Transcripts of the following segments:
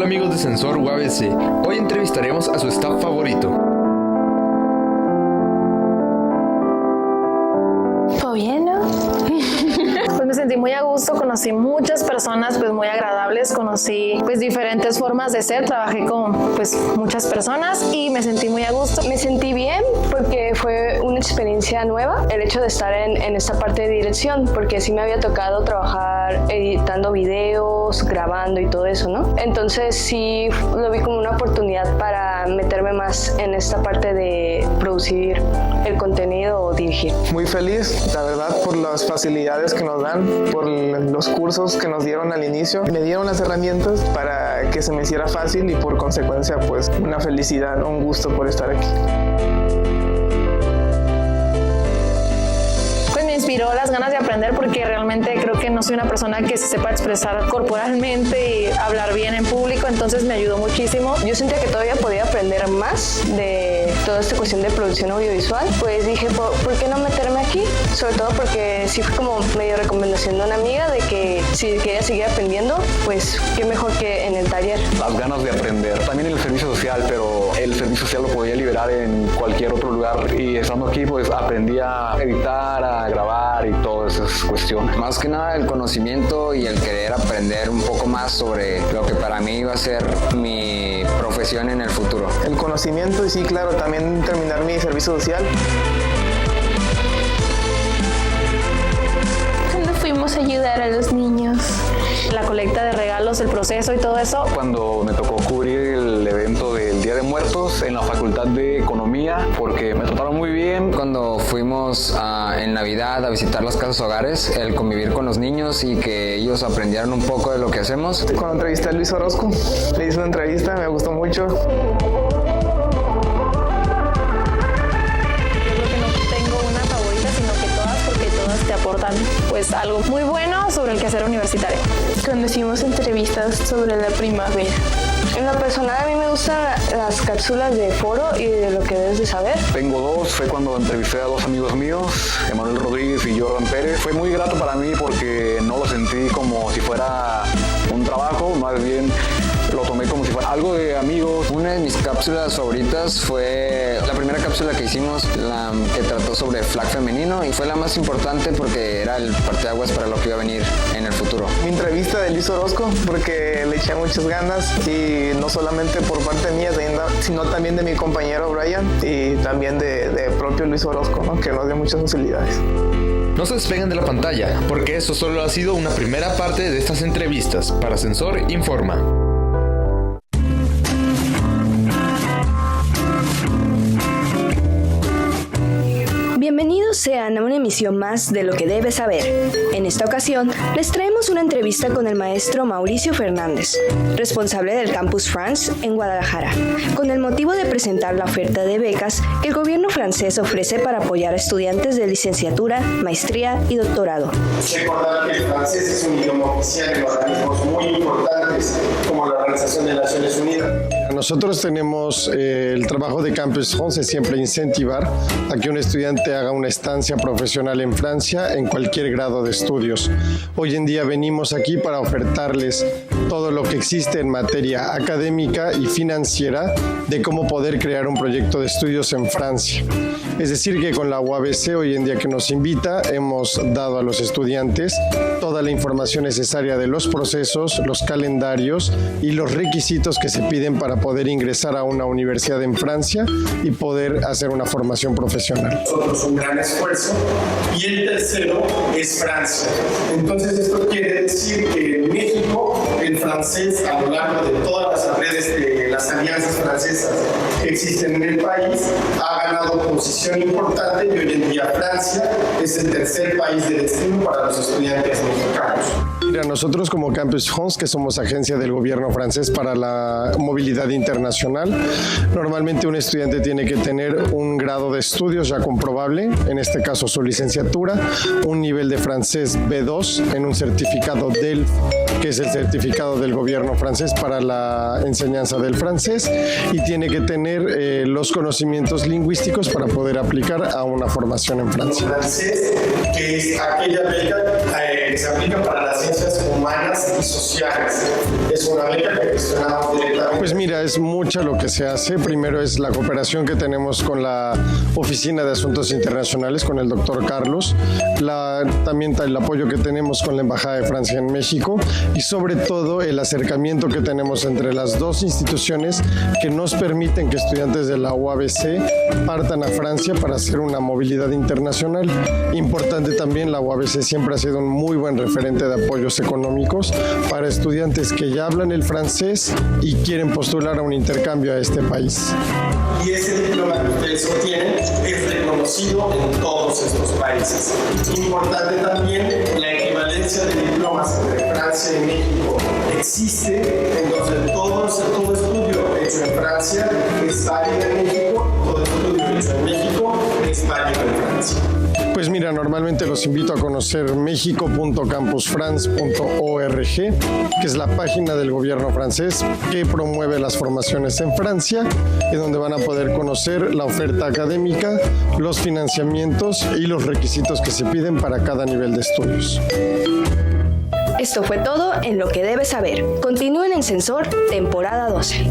Hola amigos de Sensor UABC, hoy entrevistaremos a su staff favorito. ¿Todo bien, no? Pues me sentí muy a gusto, conocí muchas personas pues muy agradables, conocí pues diferentes formas de ser, trabajé con pues muchas personas y me sentí muy a gusto. Me sentí bien porque fue una experiencia nueva el hecho de estar en esta parte de dirección, porque sí me había tocado trabajar editando videos, grabando y todo eso, ¿no? Entonces sí lo vi como una oportunidad para meterme más en esta parte de producir el contenido o dirigir. Muy feliz, la verdad, por las facilidades que nos dan, por los cursos que nos dieron al inicio. Me dieron las herramientas para que se me hiciera fácil y por consecuencia pues una felicidad, un gusto por estar aquí. Me inspiró las ganas de aprender porque realmente creo que no soy una persona que se sepa expresar corporalmente y hablar bien en público, entonces me ayudó muchísimo. Yo sentía que todavía podía aprender más de toda esta cuestión de producción audiovisual, pues dije, ¿por qué no meterme aquí? Sobre todo porque sí fue como medio recomendación de una amiga de que si quería seguir aprendiendo, pues qué mejor que en el taller. Las ganas de aprender, también en el servicio social, pero el servicio social lo podía liberar en cualquier otro lugar y estando aquí pues aprendí a editar, a grabar y todas esas cuestiones. Más que nada el conocimiento y el querer aprender un poco más sobre lo que para mí iba a ser mi profesión en el futuro. El conocimiento y sí, claro, también terminar mi servicio social. Cuando fuimos a ayudar a los niños, la colecta de regalos, el proceso y todo eso. Cuando me tocó cubrir el evento del Día de Muertos en la Facultad de Economía, porque me trataron muy bien. Cuando fuimos en Navidad a visitar las casas hogares, el convivir con los niños y que ellos aprendieran un poco de lo que hacemos. Cuando entrevisté a Luis Orozco, le hice una entrevista, me gustó mucho. Te aportan pues algo muy bueno sobre el quehacer universitario. Cuando hicimos entrevistas sobre la primavera. En lo personal a mí me gustan las cápsulas de foro y de lo que debes de saber. Tengo dos, fue cuando entrevisté a dos amigos míos, Emanuel Rodríguez y Jordan Pérez. Fue muy grato para mí porque no lo sentí como si fuera un trabajo, más bien lo tomé como si fuera algo de amigos. Una de mis cápsulas favoritas fue la primera cápsula que hicimos, la que trató sobre el flag femenino y fue la más importante porque era el parteaguas para lo que iba a venir en el futuro. Mi entrevista de Luis Orozco porque le eché muchas ganas y no solamente por parte mía, sino también de mi compañero Brian y también de propio Luis Orozco, ¿no? Que nos dio muchas facilidades. No se despeguen de la pantalla, porque eso solo ha sido una primera parte de estas entrevistas. Para Sensor Informa. Bienvenidos sean a una emisión más de Lo que debes saber. En esta ocasión, les traemos una entrevista con el maestro Mauricio Fernández, responsable del Campus France en Guadalajara, con el motivo de presentar la oferta de becas que el gobierno francés ofrece para apoyar a estudiantes de licenciatura, maestría y doctorado. Recordar que el francés es un idioma oficial en organismos muy importantes como la Organización de Naciones Unidas. Nosotros tenemos el trabajo de Campus France es siempre incentivar a que un estudiante haga una estancia profesional en Francia en cualquier grado de estudios. Hoy en día venimos aquí para ofertarles todo lo que existe en materia académica y financiera de cómo poder crear un proyecto de estudios en Francia. Es decir, que con la UABC hoy en día que nos invita, hemos dado a los estudiantes toda la información necesaria de los procesos, los calendarios y los requisitos que se piden para poder ingresar a una universidad en Francia y poder hacer una formación profesional. Nosotros un gran esfuerzo y el tercero es Francia. Entonces esto quiere decir que en México el francés a lo largo de todas las redes de las alianzas francesas que existen en el país ha ganado posición importante y hoy en día Francia es el tercer país de destino para los estudiantes mexicanos. Mira, nosotros como Campus France, que somos agencia del gobierno francés para la movilidad internacional, normalmente un estudiante tiene que tener un grado de estudios ya comprobable, en este caso su licenciatura, un nivel de francés B2 en un certificado DELF, que es el certificado del gobierno francés para la enseñanza del francés, y tiene que tener los conocimientos lingüísticos para poder aplicar a una formación en Francia. Francés, que es aquella beca que se aplica para las ciencias humanas y sociales. Es una beca que gestionamos directamente. Pues mira, es mucho lo que se hace. Primero es la cooperación que tenemos con la Oficina de Asuntos Internacionales, con el doctor Carlos, también el apoyo que tenemos con la Embajada de Francia en México y sobre todo el acercamiento que tenemos entre las dos instituciones que nos permiten que estudiantes de la UABC partan a Francia para hacer una movilidad internacional. Importante también, la UABC siempre ha sido un muy buen referente de apoyos económicos para estudiantes que ya hablan el francés y quieren postular a un intercambio a este país. Y ese diploma que ustedes obtienen es reconocido en todos estos países. Importante también, la equivalencia de diplomas entre Francia y México existe, entonces todo estudio hecho en Francia es válido en México, todo estudio hecho en México es válido en Francia. Pues mira, normalmente los invito a conocer mexico.campusfrance.org, que es la página del gobierno francés que promueve las formaciones en Francia, en donde van a poder conocer la oferta académica, los financiamientos y los requisitos que se piden para cada nivel de estudios. Esto fue todo en Lo que debes saber. Continúen en Sensor, temporada 12.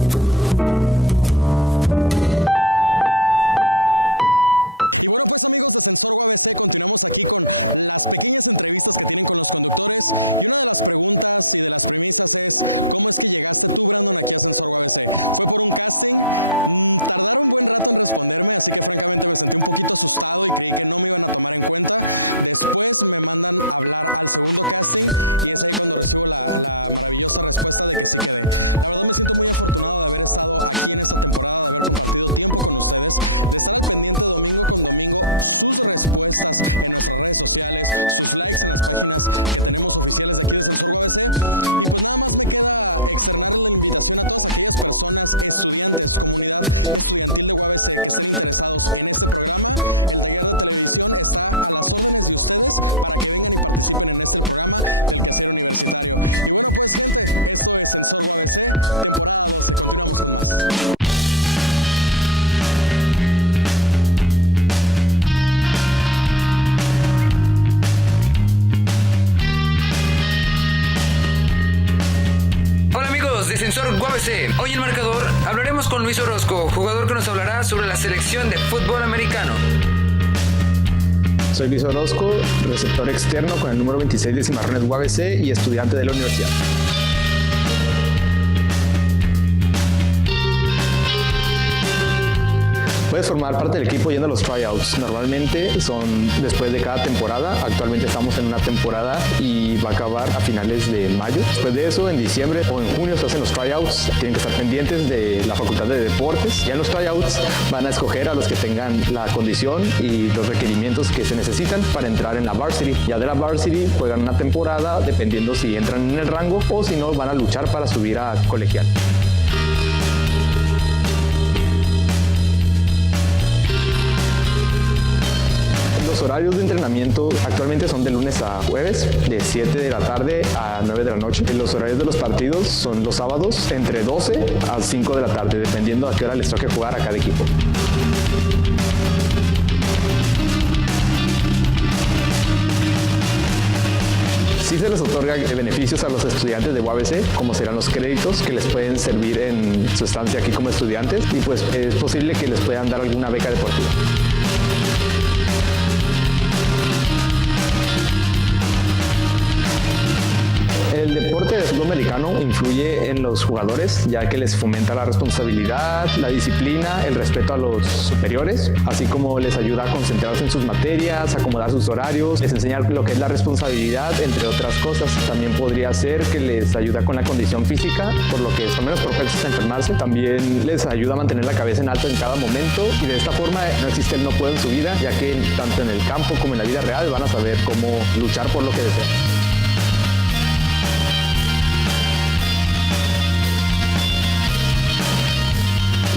Sensor UABC. Hoy en Marcador hablaremos con Luis Orozco, jugador que nos hablará sobre la selección de fútbol americano. Soy Luis Orozco, receptor externo con el número 26 de Cimarrones UABC y estudiante de la universidad. Puedes formar parte del equipo yendo a los tryouts. Normalmente son después de cada temporada. Actualmente estamos en una temporada y va a acabar a finales de mayo. Después de eso, en diciembre o en junio se hacen los tryouts. Tienen que estar pendientes de la Facultad de Deportes. Ya en los tryouts van a escoger a los que tengan la condición y los requerimientos que se necesitan para entrar en la varsity. Ya de la varsity juegan una temporada dependiendo si entran en el rango o si no van a luchar para subir a colegial. Los horarios de entrenamiento actualmente son de lunes a jueves, de 7 de la tarde a 9 de la noche. Los horarios de los partidos son los sábados entre 12 a 5 de la tarde, dependiendo a qué hora les toque jugar a cada equipo. Sí se les otorga beneficios a los estudiantes de UABC, como serán los créditos que les pueden servir en su estancia aquí como estudiantes, y pues es posible que les puedan dar alguna beca deportiva. El deporte de fútbol americano influye en los jugadores, ya que les fomenta la responsabilidad, la disciplina, el respeto a los superiores, así como les ayuda a concentrarse en sus materias, acomodar sus horarios, les enseña lo que es la responsabilidad, entre otras cosas. También podría ser que les ayuda con la condición física, por lo que son menos propensos a enfermarse. También les ayuda a mantener la cabeza en alto en cada momento, y de esta forma no existe el no puedo en su vida, ya que tanto en el campo como en la vida real van a saber cómo luchar por lo que desean.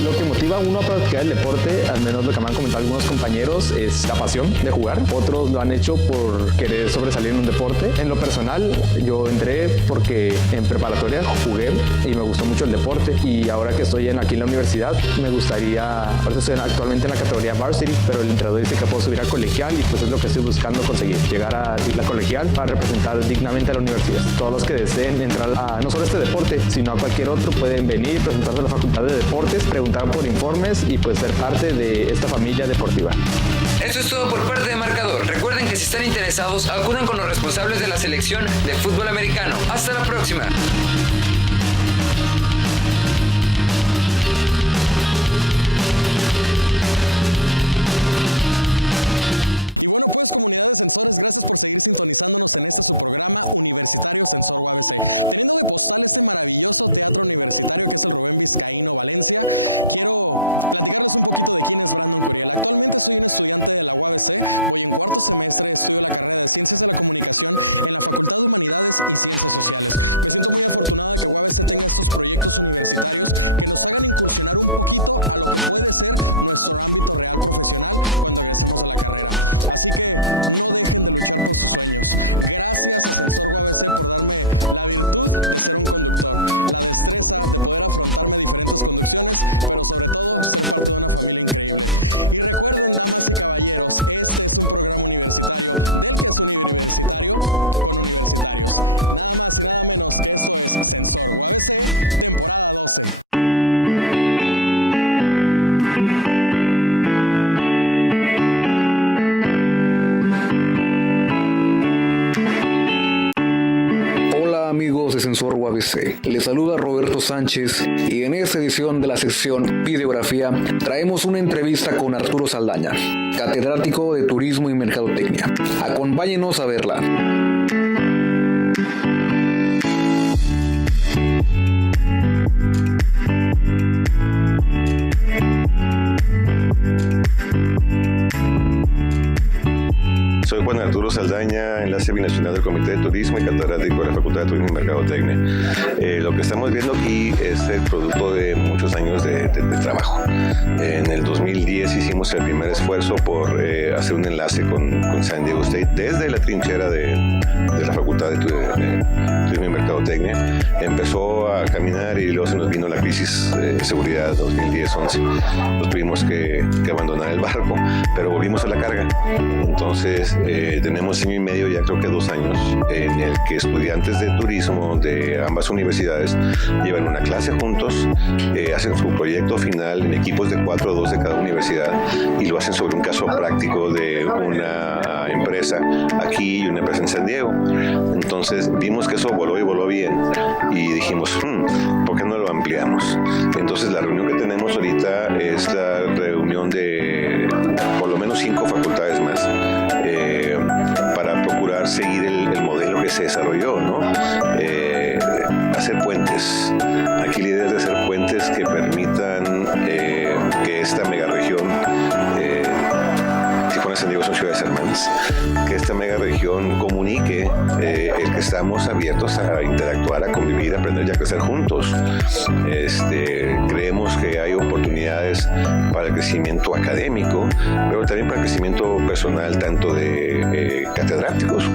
Lo que motiva a uno a practicar el deporte, al menos lo que me han comentado algunos compañeros, es la pasión de jugar. Otros lo han hecho por querer sobresalir en un deporte. En lo personal, yo entré porque en preparatoria jugué y me gustó mucho el deporte, y ahora que estoy aquí en la universidad, me gustaría, ahora estoy actualmente en la categoría varsity, pero el entrenador dice que puedo subir a colegial y pues es lo que estoy buscando conseguir, llegar a la colegial para representar dignamente a la universidad. Todos los que deseen entrar a no solo este deporte, sino a cualquier otro, pueden venir, presentarse a la Facultad de Deportes, preguntar por informes y pues ser parte de esta familia deportiva. Eso es todo por parte de Marcador. Recuerden que si están interesados, acudan con los responsables de la selección de fútbol americano. Hasta la próxima. Amigos de Sensor UABC, les saluda Roberto Sánchez y en esta edición de la sección Videografía traemos una entrevista con Arturo Saldaña, catedrático de Turismo y Mercadotecnia. Acompáñenos a verla. Soy Juan Arturo Saldaña, enlace binacional del Comité de Turismo y catedrático de la Facultad de Turismo y Mercadotecnia. Lo que estamos viendo aquí es el producto de muchos años de trabajo. En el 2010 hicimos el primer esfuerzo por hacer un enlace con San Diego State desde la trinchera de la Facultad de Turismo y Mercadotecnia. Empezó a caminar y luego se nos vino la crisis de seguridad 2010-11. Nos tuvimos que abandonar el barco, pero volvimos a la carga. Entonces tenemos año y medio, ya creo que 2 años, en el que estudiantes de turismo de ambas universidades llevan una clase juntos, hacen su proyecto final en equipos de 4 o 2 de cada universidad y lo hacen sobre un caso práctico de una empresa aquí y una empresa en San Diego. Entonces vimos que eso voló y voló bien y dijimos, ¿por qué no lo ampliamos? Entonces la reunión que tenemos ahorita es la reunión de por lo menos 5 facultades más para procurar seguir el modelo que se desarrolló, ¿no? Hacer puentes. Aquí la idea es de hacer puentes que permitan que esta megaregión, Tijuana y San Diego son ciudades hermanas, que esta megaregión comunique el que estamos abiertos a interactuar, a convivir, a aprender y a crecer juntos. Creemos que hay oportunidades para el crecimiento académico, pero también para el crecimiento personal, tanto de catedráticos,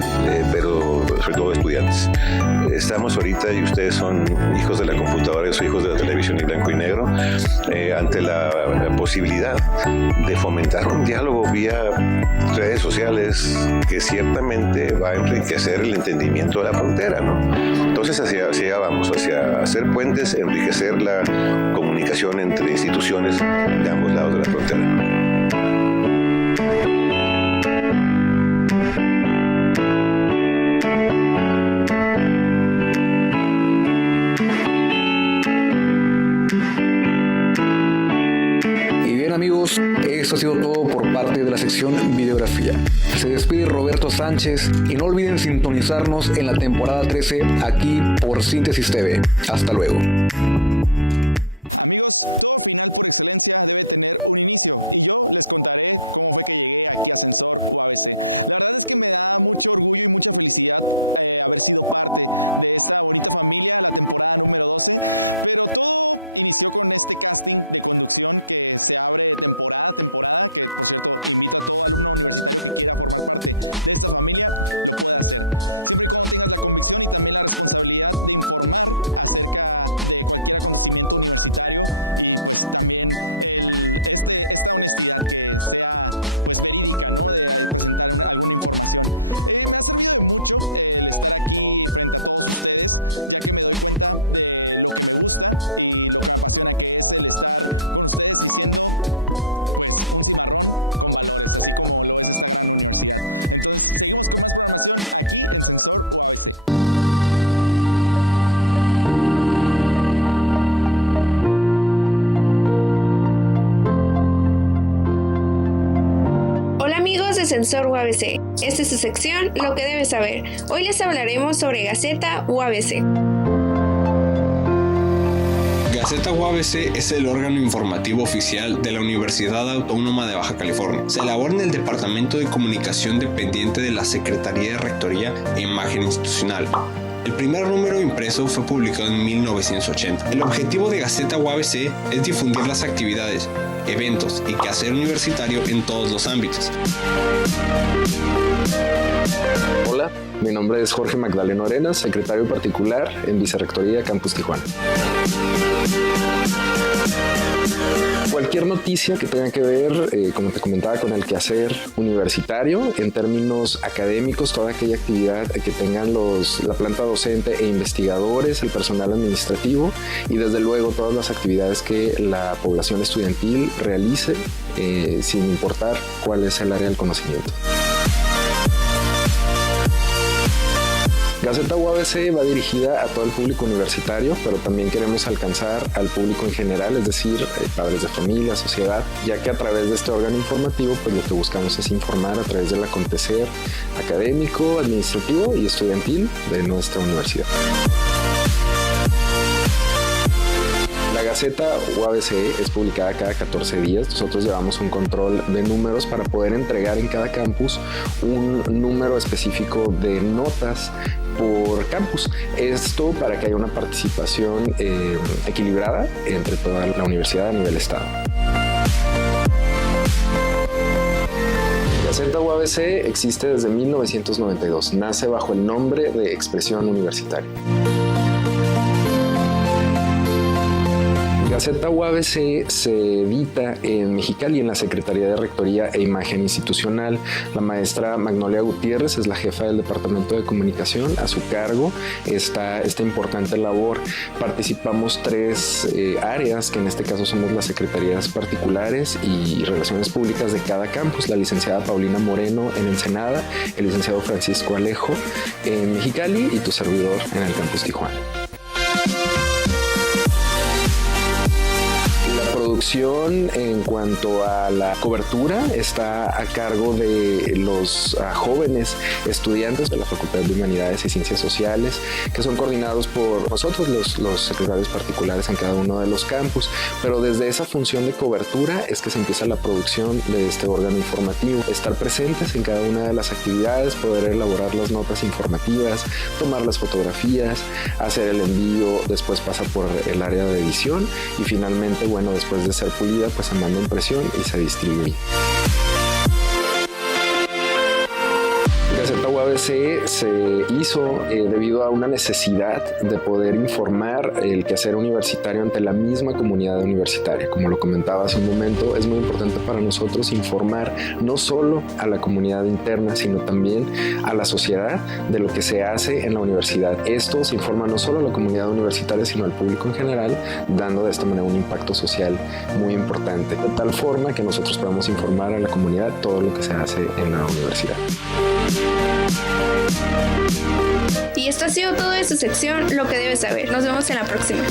pero sobre todo de estudiantes. Estamos ahorita, y ustedes son hijos de la computadora, yo soy hijos de la televisión y blanco y negro, ante la posibilidad de fomentar un diálogo vía redes sociales que ciertamente va a enriquecer el entendimiento de la frontera, ¿no? Entonces hacia allá vamos, hacia hacer puentes, enriquecer la comunicación entre instituciones de ambos lados de la frontera. Amigos, esto ha sido todo por parte de la sección Videografía. Se despide Roberto Sánchez y no olviden sintonizarnos en la temporada 13 aquí por Síntesis TV. Hasta luego. Ascensor UABC. Esta es su sección, Lo que debes saber. Hoy les hablaremos sobre Gaceta UABC. Gaceta UABC es el órgano informativo oficial de la Universidad Autónoma de Baja California. Se elabora en el Departamento de Comunicación dependiente de la Secretaría de Rectoría e Imagen Institucional. El primer número impreso fue publicado en 1980. El objetivo de Gaceta UABC es difundir las actividades, eventos y quehacer universitario en todos los ámbitos. Hola, mi nombre es Jorge Magdaleno Arenas, secretario particular en Vicerrectoría Campus Tijuana. Cualquier noticia que tenga que ver, como te comentaba, con el quehacer universitario, en términos académicos, toda aquella actividad que tengan la planta docente e investigadores, el personal administrativo y desde luego todas las actividades que la población estudiantil realice, sin importar cuál es el área del conocimiento. Gaceta UABC va dirigida a todo el público universitario, pero también queremos alcanzar al público en general, es decir, padres de familia, sociedad, ya que a través de este órgano informativo, pues lo que buscamos es informar a través del acontecer académico, administrativo y estudiantil de nuestra universidad. La Gaceta UABC es publicada cada 14 días. Nosotros llevamos un control de números para poder entregar en cada campus un número específico de notas por campus. Esto para que haya una participación equilibrada entre toda la universidad a nivel estado. Gaceta UABC existe desde 1992. Nace bajo el nombre de Expresión Universitaria. Gaceta UABC se edita en Mexicali en la Secretaría de Rectoría e Imagen Institucional. La maestra Magnolia Gutiérrez es la jefa del Departamento de Comunicación. A su cargo está esta importante labor. Participamos 3 áreas, que en este caso somos las secretarías particulares y relaciones públicas de cada campus. La licenciada Paulina Moreno en Ensenada, el licenciado Francisco Alejo en Mexicali y tu servidor en el campus Tijuana. Producción en cuanto a la cobertura está a cargo de los jóvenes estudiantes de la Facultad de Humanidades y Ciencias Sociales, que son coordinados por nosotros, los secretarios particulares en cada uno de los campus, pero desde esa función de cobertura es que se empieza la producción de este órgano informativo. Estar presentes en cada una de las actividades, poder elaborar las notas informativas, tomar las fotografías, hacer el envío, después pasa por el área de edición y finalmente, bueno, después de ser pulida, pues se manda impresión y se distribuye. Gaceta UABC se hizo debido a una necesidad de poder informar el quehacer universitario ante la misma comunidad universitaria. Como lo comentaba hace un momento, es muy importante para nosotros informar no solo a la comunidad interna, sino también a la sociedad de lo que se hace en la universidad. Esto se informa no solo a la comunidad universitaria, sino al público en general, dando de esta manera un impacto social muy importante, de tal forma que nosotros podamos informar a la comunidad todo lo que se hace en la universidad. Y esto ha sido todo de su sección, Lo que debes saber. Nos vemos en la próxima.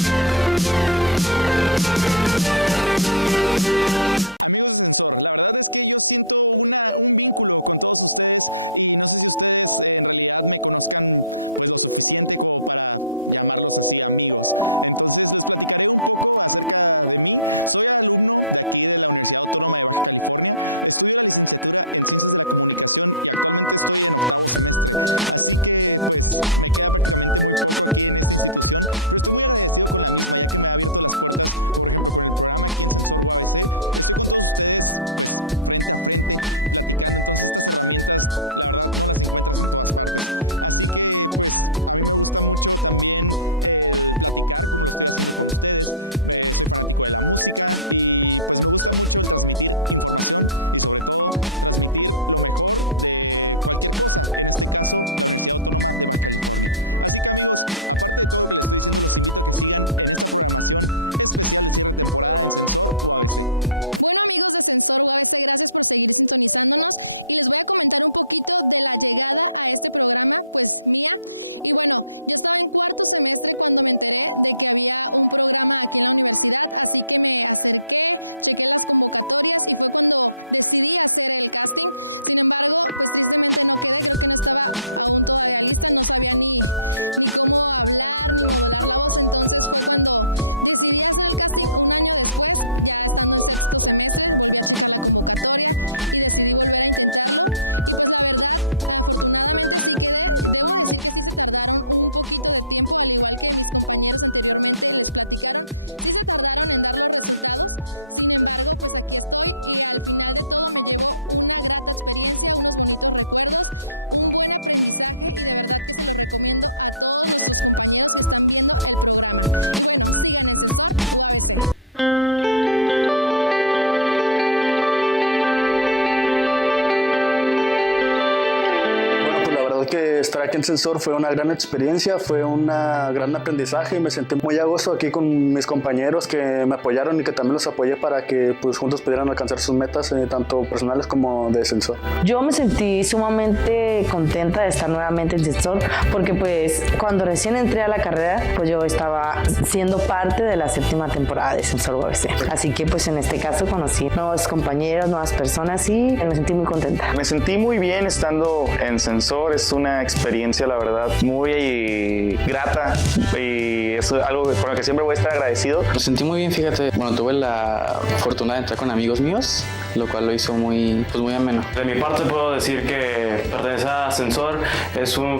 Estar aquí en Sensor fue una gran experiencia, fue un gran aprendizaje y me sentí muy a gusto aquí con mis compañeros que me apoyaron y que también los apoyé para que pues, juntos pudieran alcanzar sus metas, tanto personales como de Sensor. Yo me sentí sumamente contenta de estar nuevamente en Sensor porque pues cuando recién entré a la carrera pues yo estaba siendo parte de la 7ª temporada de Sensor UABC. Así que pues en este caso conocí nuevos compañeros, nuevas personas y me sentí muy contenta. Me sentí muy bien estando en Sensor, es una experiencia la verdad muy grata y es algo con lo que siempre voy a estar agradecido. Me sentí muy bien, fíjate, bueno, tuve la fortuna de entrar con amigos míos, lo cual lo hizo muy ameno. De mi parte puedo decir que pertenecer a Sensor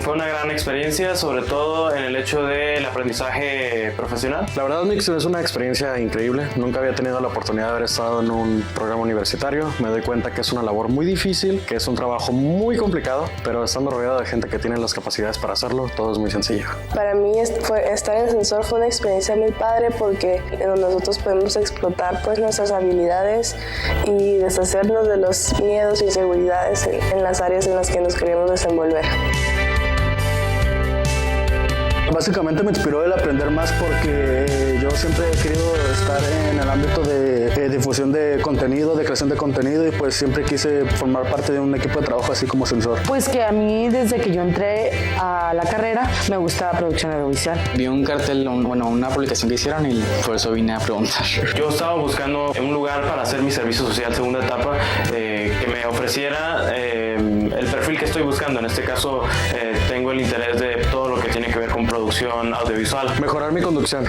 fue una gran experiencia, sobre todo en el hecho del aprendizaje profesional. La verdad, Mix, es una experiencia increíble. Nunca había tenido la oportunidad de haber estado en un programa universitario. Me doy cuenta que es una labor muy difícil, que es un trabajo muy complicado, pero estando rodeado de gente que tiene las capacidades para hacerlo, todo es muy sencillo. Para mí estar en Sensor fue una experiencia muy padre porque nosotros podemos explotar pues nuestras habilidades y deshacernos de los miedos y inseguridades en las áreas en las que nos queremos desenvolver. Básicamente me inspiró el aprender más porque yo siempre he querido estar en el ámbito de difusión de contenido, de creación de contenido y pues siempre quise formar parte de un equipo de trabajo así como Sensor. Pues que a mí desde que yo entré a la carrera me gusta la producción audiovisual. Vi un cartel, una publicación que hicieron y por eso vine a preguntar. Yo estaba buscando un lugar para hacer mi servicio social segunda etapa que me ofreciera el perfil que estoy buscando. En este caso tengo el interés de todo lo que tiene que ver con producción audiovisual. Mejorar mi conducción.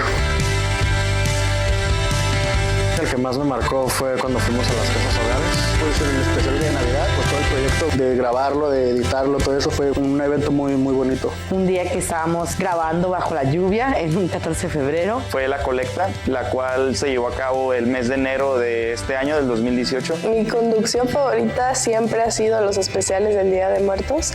El que más me marcó fue cuando fuimos a las casas hogares. Pues en el especial de Navidad, pues todo el proyecto de grabarlo, de editarlo, todo eso fue un evento muy bonito. Un día que estábamos grabando bajo la lluvia, en un 14 de febrero. Fue la colecta, la cual se llevó a cabo el mes de enero de este año, del 2018. Mi conducción favorita siempre ha sido los especiales del Día de Muertos.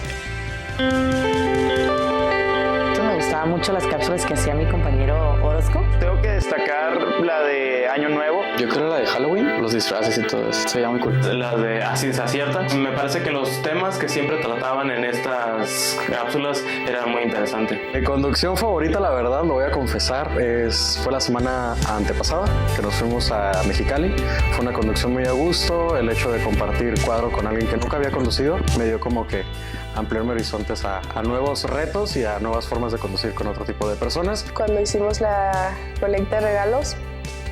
Me gustaban mucho las cápsulas que hacía mi compañero Orozco. Tengo que destacar la de Año Nuevo. Yo creo la de Halloween, los disfraces y todo eso, se veía muy cool. La de Así se acierta. Me parece que los temas que siempre trataban en estas cápsulas eran muy interesantes. Mi conducción favorita, la verdad, lo voy a confesar, fue la semana antepasada que nos fuimos a Mexicali. Fue una conducción muy a gusto. El hecho de compartir cuadro con alguien que nunca había conducido me dio como que ampliarme horizontes a nuevos retos y a nuevas formas de conducir con otro tipo de personas. Cuando hicimos la colecta de regalos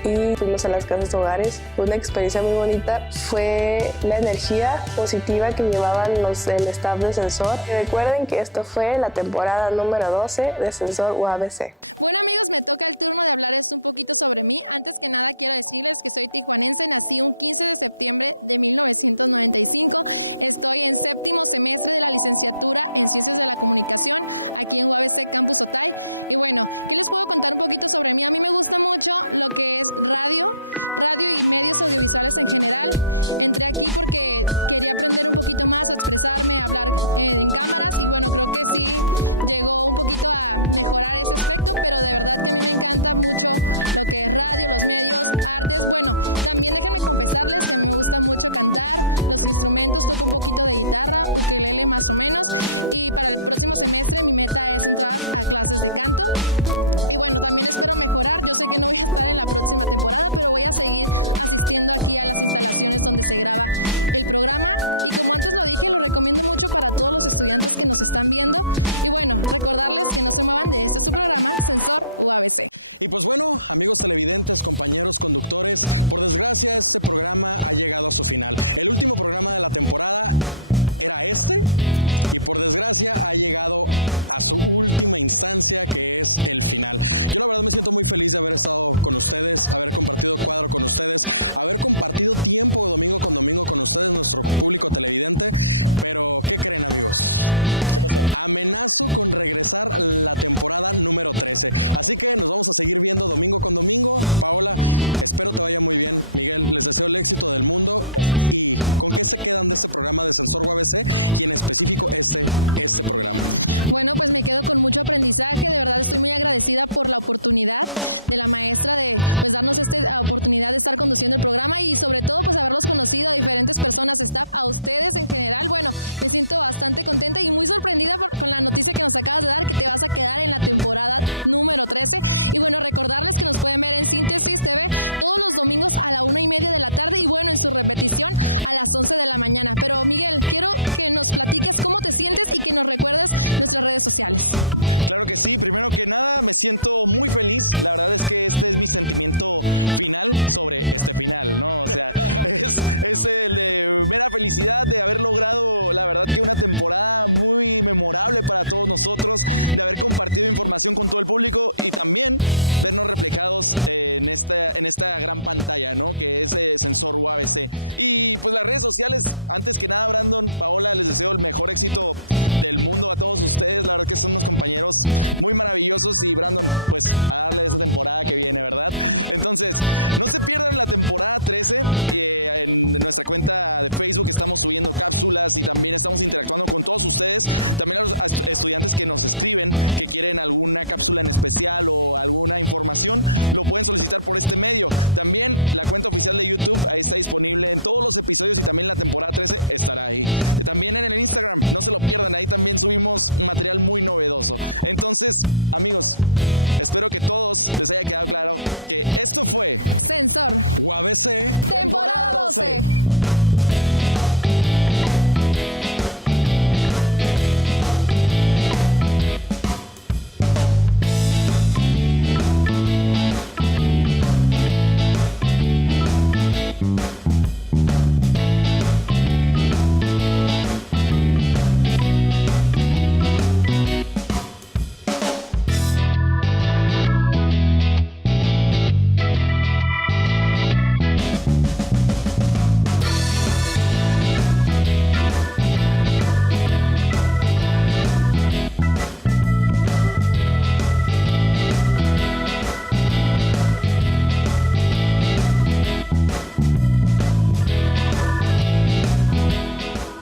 y fuimos a las casas hogares, fue una experiencia muy bonita. Fue la energía positiva que llevaban el staff de Sensor. Y recuerden que esto fue la temporada número 12 de Sensor UABC.